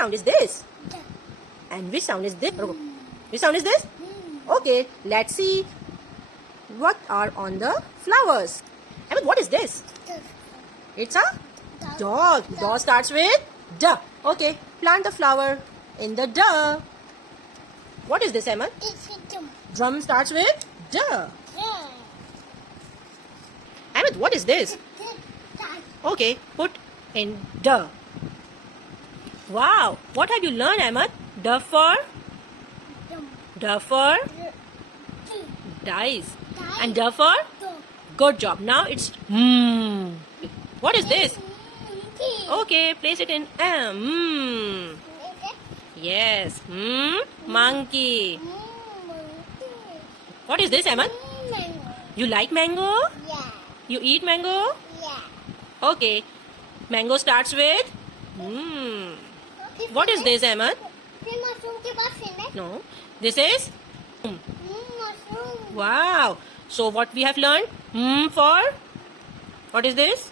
sound is this? And which sound is this? Which sound is this? Okay, let's see what are on the flowers. Ahmed, what is this? It's a dog. Dog starts with D. Okay, plant the flower in the D. What is this, Ahmed? It's a drum. Drum starts with D. Ahmed, what is this? Okay, put in D. Wow, what have you learned, Ahmed? D for? D for? Dice. And D for? Good job. Now it's What is this? Okay, place it in M. Yes. Monkey. What is this, Ahmed? You like mango? Yeah. You eat mango? Yeah. Okay. Mango starts with What is this, Ahmed? No. This is Mushroom. Wow. So what we have learned? For? What is this?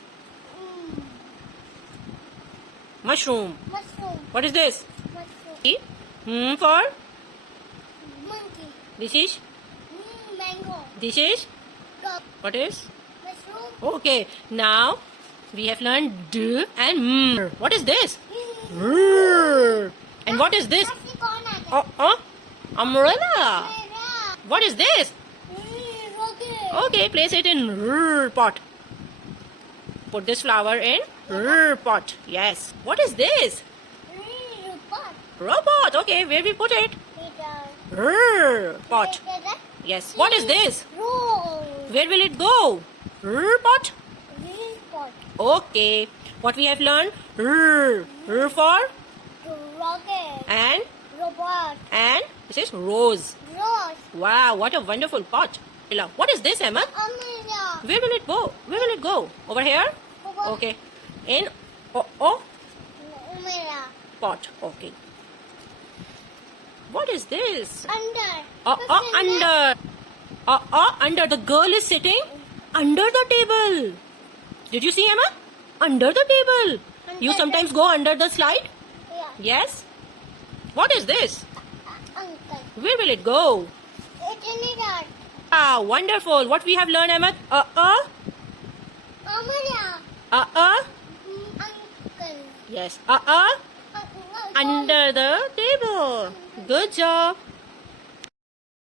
Mushroom. Mushroom. What is this? Mushroom. For? Monkey. This is? Mango. This is? Dog. What is? Mushroom. Okay. Now we have learned D and M. What is this? And what is this? Umbrella. What is this? Okay, place it in pot. Put this flower in pot. Yes. What is this? Robot. Okay, where we put it? Pot. Yes. What is this? Where will it go? Pot. Okay. What we have learned? For and Robot. and this is rose. Rose. Wow, what a wonderful pot. What is this, Ahmed? Umbrella. Where will it go? Where will it go? Over here? Okay. In Umbrella. pot. Okay. What is this? Under. Under. Under. The girl is sitting under the table. Did you see, Emma? Under the table. You sometimes go under the slide? Yeah. Yes. What is this? Uncle. Where will it go? It's in the dark. Ah, wonderful. What we have learned, Emma? Umbrella. Uncle. Uncle. Yes. Uncle. Under the table. Good job.